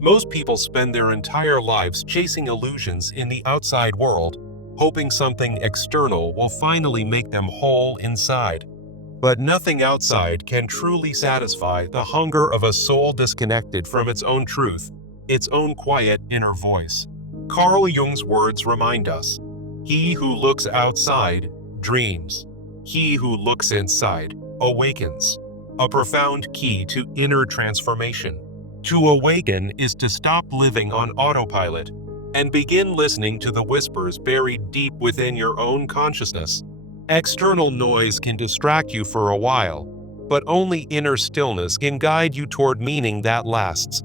Most people spend their entire lives chasing illusions in the outside world, hoping something external will finally make them whole inside. But nothing outside can truly satisfy the hunger of a soul disconnected from its own truth, its own quiet inner voice. Carl Jung's words remind us, "He who looks outside dreams. He who looks inside awakens." A profound key to inner transformation. To awaken is to stop living on autopilot and begin listening to the whispers buried deep within your own consciousness. External noise can distract you for a while, but only inner stillness can guide you toward meaning that lasts.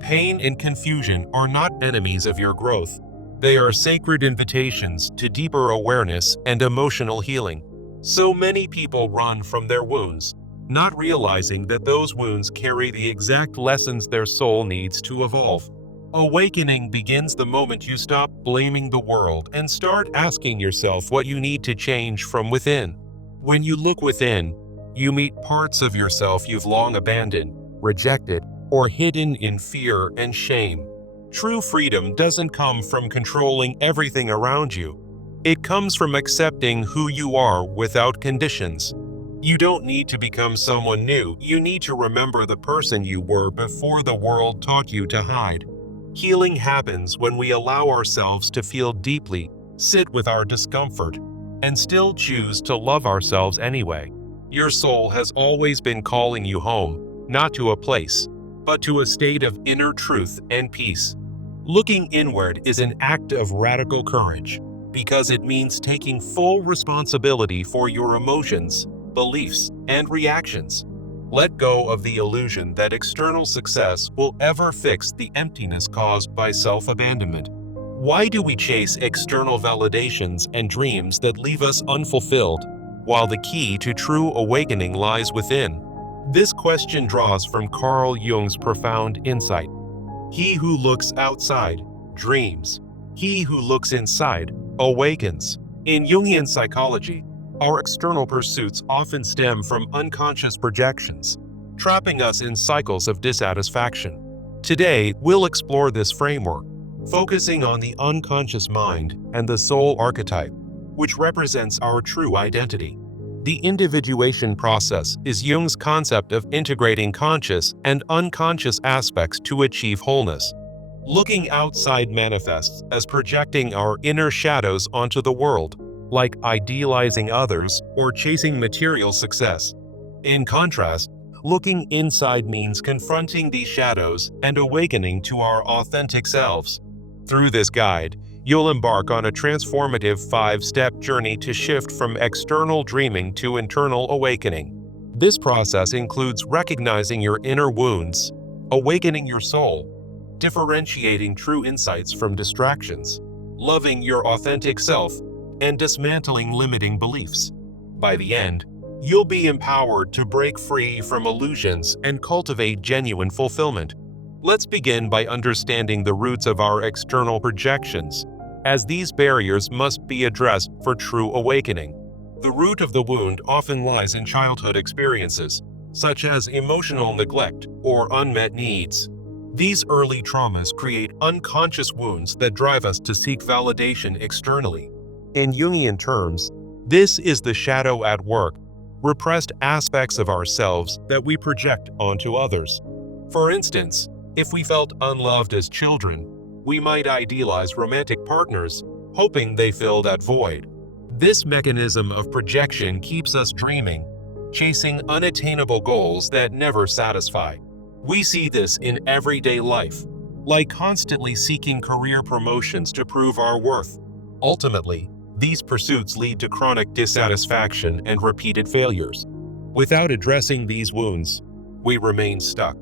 Pain and confusion are not enemies of your growth. They are sacred invitations to deeper awareness and emotional healing. So many people run from their wounds, not realizing that those wounds carry the exact lessons their soul needs to evolve. Awakening begins the moment you stop blaming the world and start asking yourself what you need to change from within. When you look within, you meet parts of yourself you've long abandoned, rejected, or hidden in fear and shame. True freedom doesn't come from controlling everything around you. It comes from accepting who you are without conditions. You don't need to become someone new. You need to remember the person you were before the world taught you to hide. Healing happens when we allow ourselves to feel deeply, sit with our discomfort, and still choose to love ourselves anyway. Your soul has always been calling you home, not to a place, but to a state of inner truth and peace. Looking inward is an act of radical courage, because it means taking full responsibility for your emotions, beliefs, and reactions. Let go of the illusion that external success will ever fix the emptiness caused by self-abandonment. Why do we chase external validations and dreams that leave us unfulfilled, while the key to true awakening lies within? This question draws from Carl Jung's profound insight. He who looks outside dreams. He who looks inside awakens. In Jungian psychology, our external pursuits often stem from unconscious projections, trapping us in cycles of dissatisfaction. Today, we'll explore this framework, focusing on the unconscious mind and the soul archetype, which represents our true identity. The individuation process is Jung's concept of integrating conscious and unconscious aspects to achieve wholeness. Looking outside manifests as projecting our inner shadows onto the world, like idealizing others or chasing material success. In contrast, looking inside means confronting these shadows and awakening to our authentic selves. Through this guide, you'll embark on a transformative 5-step journey to shift from external dreaming to internal awakening. This process includes recognizing your inner wounds, awakening your soul, differentiating true insights from distractions, loving your authentic self, and dismantling limiting beliefs. By the end, you'll be empowered to break free from illusions and cultivate genuine fulfillment. Let's begin by understanding the roots of our external projections, as these barriers must be addressed for true awakening. The root of the wound often lies in childhood experiences, such as emotional neglect or unmet needs. These early traumas create unconscious wounds that drive us to seek validation externally. In Jungian terms, this is the shadow at work, repressed aspects of ourselves that we project onto others. For instance, if we felt unloved as children, we might idealize romantic partners, hoping they fill that void. This mechanism of projection keeps us dreaming, chasing unattainable goals that never satisfy. We see this in everyday life, like constantly seeking career promotions to prove our worth. Ultimately, these pursuits lead to chronic dissatisfaction and repeated failures. Without addressing these wounds, we remain stuck,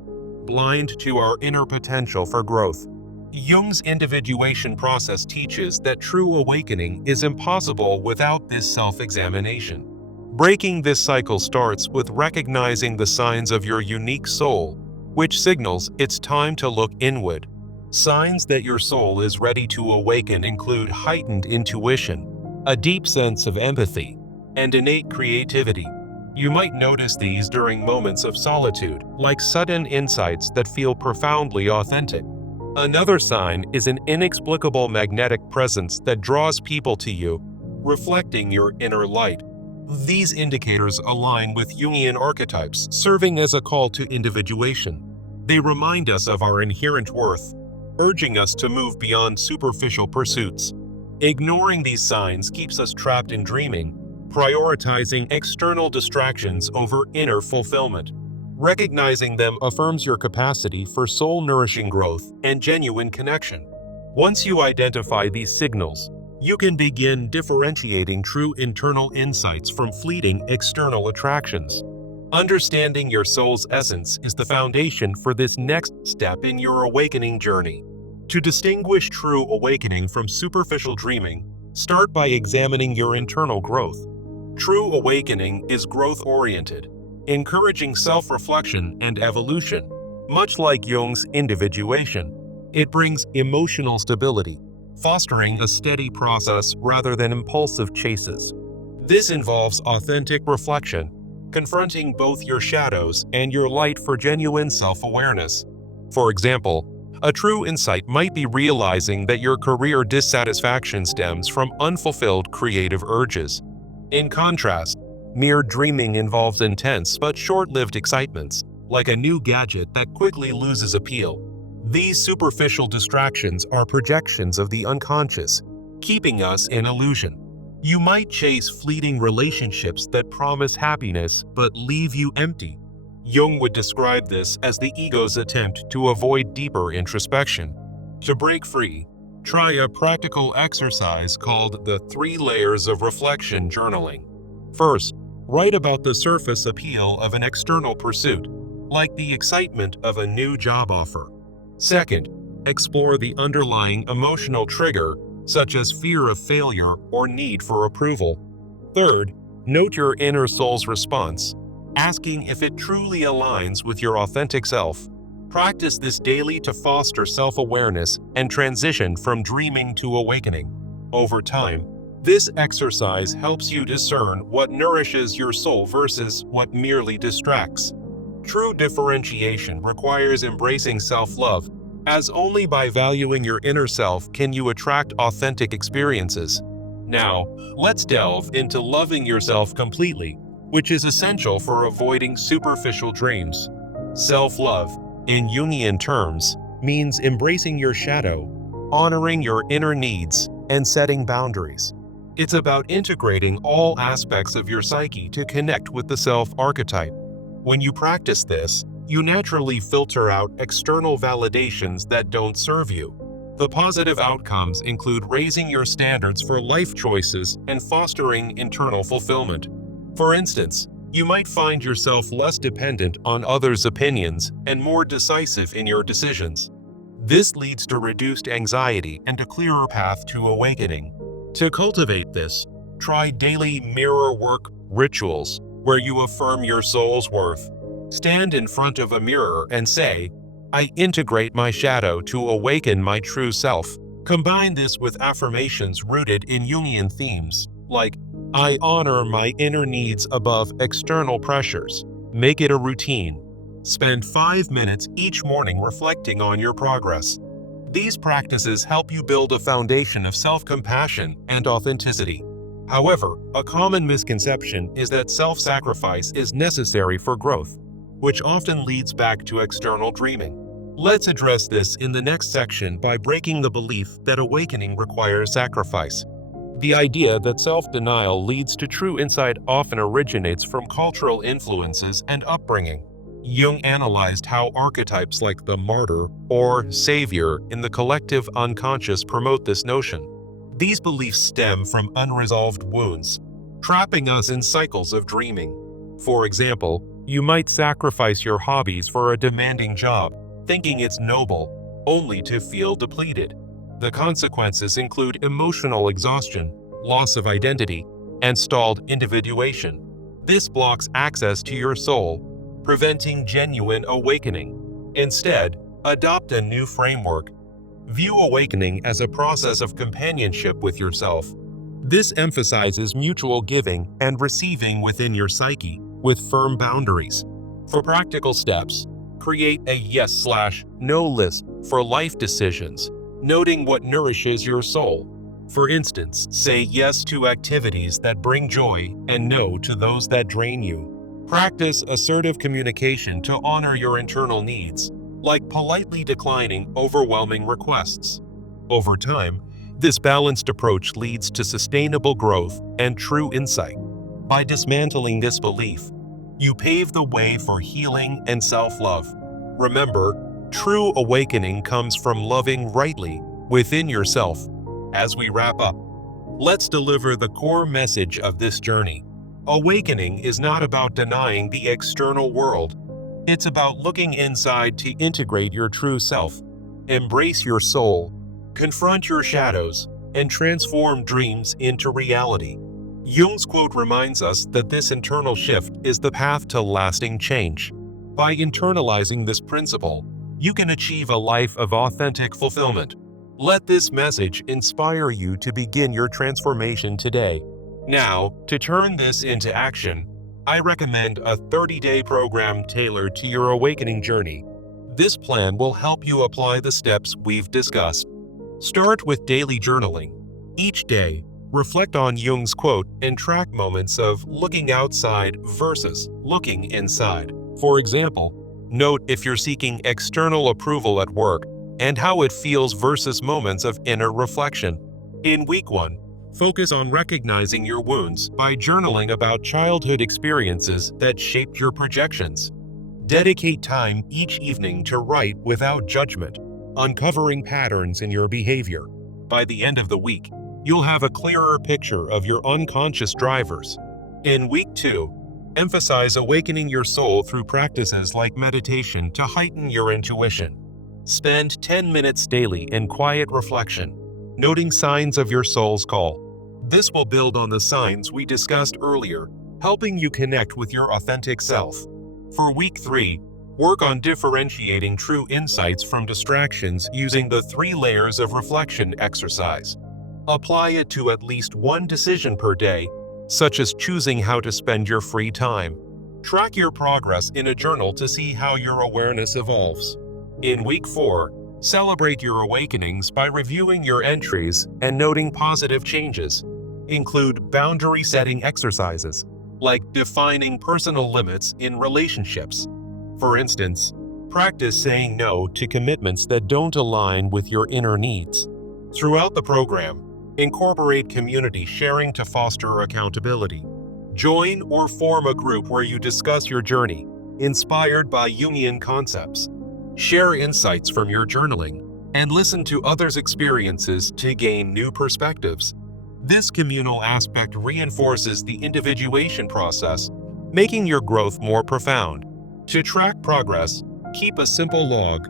blind to our inner potential for growth. Jung's individuation process teaches that true awakening is impossible without this self-examination. Breaking this cycle starts with recognizing the signs of your unique soul, which signals it's time to look inward. Signs that your soul is ready to awaken include heightened intuition, a deep sense of empathy, and innate creativity. You might notice these during moments of solitude, like sudden insights that feel profoundly authentic. Another sign is an inexplicable magnetic presence that draws people to you, reflecting your inner light. These indicators align with Jungian archetypes, serving as a call to individuation. They remind us of our inherent worth, urging us to move beyond superficial pursuits. Ignoring these signs keeps us trapped in dreaming, prioritizing external distractions over inner fulfillment. Recognizing them affirms your capacity for soul-nourishing growth and genuine connection. Once you identify these signals, you can begin differentiating true internal insights from fleeting external attractions. Understanding your soul's essence is the foundation for this next step in your awakening journey. To distinguish true awakening from superficial dreaming, start by examining your internal growth. True awakening is growth-oriented, encouraging self-reflection and evolution. Much like Jung's individuation, it brings emotional stability, fostering a steady process rather than impulsive chases. This involves authentic reflection, confronting both your shadows and your light for genuine self-awareness. For example, a true insight might be realizing that your career dissatisfaction stems from unfulfilled creative urges. In contrast, mere dreaming involves intense but short-lived excitements, like a new gadget that quickly loses appeal. These superficial distractions are projections of the unconscious, keeping us in illusion. You might chase fleeting relationships that promise happiness but leave you empty. Jung would describe this as the ego's attempt to avoid deeper introspection. To break free, try a practical exercise called the 3 layers of reflection journaling. First, write about the surface appeal of an external pursuit, like the excitement of a new job offer. Second, explore the underlying emotional trigger, such as fear of failure or need for approval. Third, note your inner soul's response, asking if it truly aligns with your authentic self. Practice this daily to foster self-awareness and transition from dreaming to awakening. Over time, this exercise helps you discern what nourishes your soul versus what merely distracts. True differentiation requires embracing self-love, as only by valuing your inner self can you attract authentic experiences. Now, let's delve into loving yourself completely, which is essential for avoiding superficial dreams. Self-love, in Jungian terms, means embracing your shadow, honoring your inner needs, and setting boundaries. It's about integrating all aspects of your psyche to connect with the self archetype. When you practice this, you naturally filter out external validations that don't serve you. The positive outcomes include raising your standards for life choices and fostering internal fulfillment. For instance, you might find yourself less dependent on others' opinions and more decisive in your decisions. This leads to reduced anxiety and a clearer path to awakening. To cultivate this, try daily mirror work rituals where you affirm your soul's worth. Stand in front of a mirror and say, "I integrate my shadow to awaken my true self." Combine this with affirmations rooted in Jungian themes, like, "I honor my inner needs above external pressures." Make it a routine. Spend 5 minutes each morning reflecting on your progress. These practices help you build a foundation of self-compassion and authenticity. However, a common misconception is that self-sacrifice is necessary for growth, which often leads back to external dreaming. Let's address this in the next section by breaking the belief that awakening requires sacrifice. The idea that self-denial leads to true insight often originates from cultural influences and upbringing. Jung analyzed how archetypes like the martyr or savior in the collective unconscious promote this notion. These beliefs stem from unresolved wounds, trapping us in cycles of dreaming. For example, you might sacrifice your hobbies for a demanding job, thinking it's noble, only to feel depleted. The consequences include emotional exhaustion, loss of identity, and stalled individuation. This blocks access to your soul, preventing genuine awakening. Instead, adopt a new framework. View awakening as a process of companionship with yourself. This emphasizes mutual giving and receiving within your psyche, with firm boundaries. For practical steps, Create a yes/no list for life decisions, noting what nourishes your soul. For instance, say yes to activities that bring joy and no to those that drain you. Practice assertive communication to honor your internal needs, like politely declining overwhelming requests. Over time, this balanced approach leads to sustainable growth and true insight. By dismantling this belief, you pave the way for healing and self-love. Remember, true awakening comes from loving rightly within yourself. As we wrap up, let's deliver the core message of this journey. Awakening is not about denying the external world. It's about looking inside to integrate your true self, embrace your soul, confront your shadows, and transform dreams into reality. Jung's quote reminds us that this internal shift is the path to lasting change. By internalizing this principle, you can achieve a life of authentic fulfillment. Let this message inspire you to begin your transformation today. Now, to turn this into action, I recommend a 30-day program tailored to your awakening journey. This plan will help you apply the steps we've discussed. Start with daily journaling. Each day, reflect on Jung's quote and track moments of looking outside versus looking inside. For example, note if you're seeking external approval at work and how it feels versus moments of inner reflection. In week 1, focus on recognizing your wounds by journaling about childhood experiences that shaped your projections. Dedicate time each evening to write without judgment, uncovering patterns in your behavior. By the end of the week, you'll have a clearer picture of your unconscious drivers. In week 2, emphasize awakening your soul through practices like meditation to heighten your intuition. Spend 10 minutes daily in quiet reflection, noting signs of your soul's call. This will build on the signs we discussed earlier, helping you connect with your authentic self. For week 3, work on differentiating true insights from distractions using the 3 layers of reflection exercise. Apply it to at least one decision per day, such as choosing how to spend your free time. Track your progress in a journal to see how your awareness evolves. In week 4, celebrate your awakenings by reviewing your entries and noting positive changes. Include boundary-setting exercises, like defining personal limits in relationships. For instance, practice saying no to commitments that don't align with your inner needs. Throughout the program, incorporate community sharing to foster accountability. Join or form a group where you discuss your journey, inspired by Jungian concepts. Share insights from your journaling and listen to others' experiences to gain new perspectives. This communal aspect reinforces the individuation process, making your growth more profound. To track progress, keep a simple log.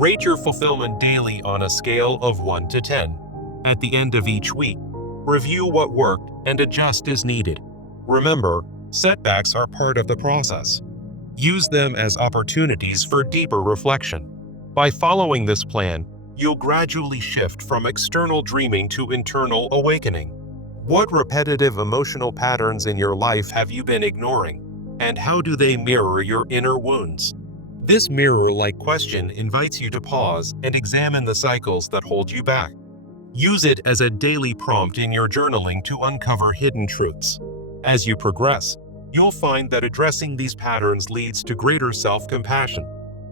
Rate your fulfillment daily on a scale of 1 to 10. At the end of each week, review what worked and adjust as needed. Remember, setbacks are part of the process. Use them as opportunities for deeper reflection. By following this plan, you'll gradually shift from external dreaming to internal awakening. What repetitive emotional patterns in your life have you been ignoring, and how do they mirror your inner wounds? This mirror-like question invites you to pause and examine the cycles that hold you back. Use it as a daily prompt in your journaling to uncover hidden truths. As you progress, you'll find that addressing these patterns leads to greater self-compassion.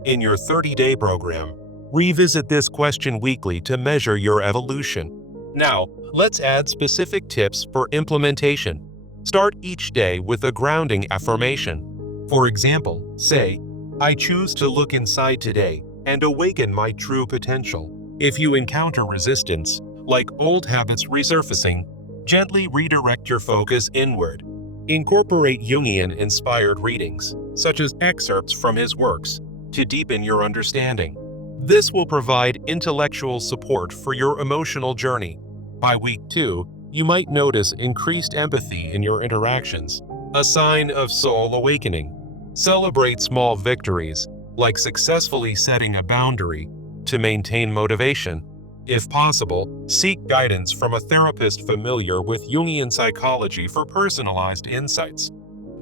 In your 30-day program, revisit this question weekly to measure your evolution. Now, let's add specific tips for implementation. Start each day with a grounding affirmation. For example, say, "I choose to look inside today and awaken my true potential." If you encounter resistance, like old habits resurfacing, gently redirect your focus inward. Incorporate Jungian-inspired readings, such as excerpts from his works, to deepen your understanding. This will provide intellectual support for your emotional journey. By week 2, you might notice increased empathy in your interactions, a sign of soul awakening. Celebrate small victories, like successfully setting a boundary, to maintain motivation. If possible, seek guidance from a therapist familiar with Jungian psychology for personalized insights.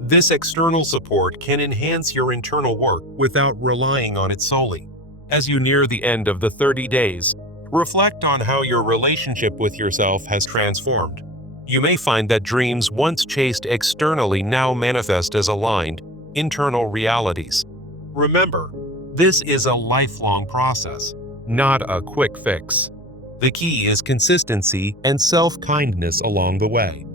This external support can enhance your internal work without relying on it solely. As you near the end of the 30 days, reflect on how your relationship with yourself has transformed. You may find that dreams once chased externally now manifest as aligned, internal realities. Remember, this is a lifelong process, not a quick fix. The key is consistency and self-kindness along the way.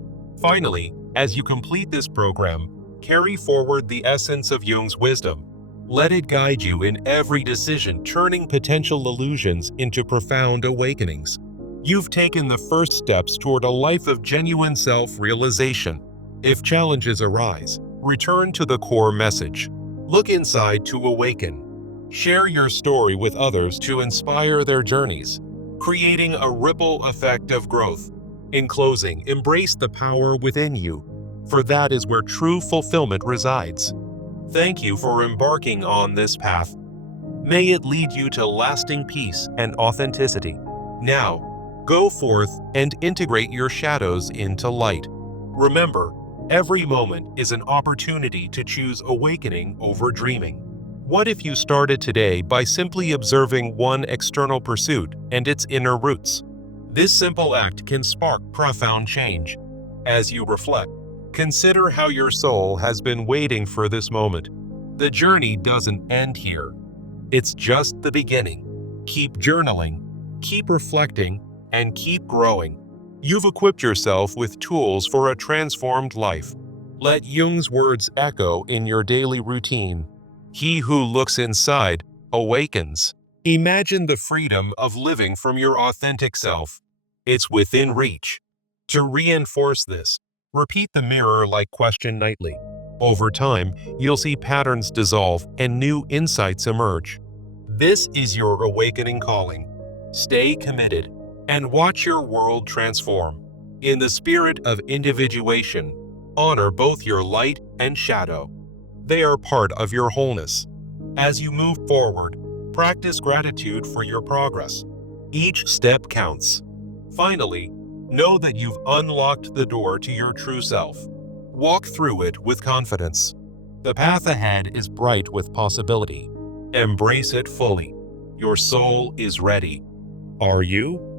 Finally, as you complete this program, carry forward the essence of Jung's wisdom. Let it guide you in every decision, turning potential illusions into profound awakenings. You've taken the first steps toward a life of genuine self-realization. If challenges arise, return to the core message. Look inside to awaken. Share your story with others to inspire their journeys, creating a ripple effect of growth. In closing, embrace the power within you, for that is where true fulfillment resides. Thank you for embarking on this path. May it lead you to lasting peace and authenticity. Now, go forth and integrate your shadows into light. Remember, every moment is an opportunity to choose awakening over dreaming. What if you started today by simply observing one external pursuit and its inner roots? This simple act can spark profound change. As you reflect, consider how your soul has been waiting for this moment. The journey doesn't end here. It's just the beginning. Keep journaling, keep reflecting, and keep growing. You've equipped yourself with tools for a transformed life. Let Jung's words echo in your daily routine. He who looks inside awakens. Imagine the freedom of living from your authentic self. It's within reach. To reinforce this, repeat the mirror-like question nightly. Over time, you'll see patterns dissolve and new insights emerge. This is your awakening calling. Stay committed and watch your world transform. In the spirit of individuation, honor both your light and shadow. They are part of your wholeness. As you move forward, practice gratitude for your progress. Each step counts. Finally, know that you've unlocked the door to your true self. Walk through it with confidence. The path ahead is bright with possibility. Embrace it fully. Your soul is ready. Are you?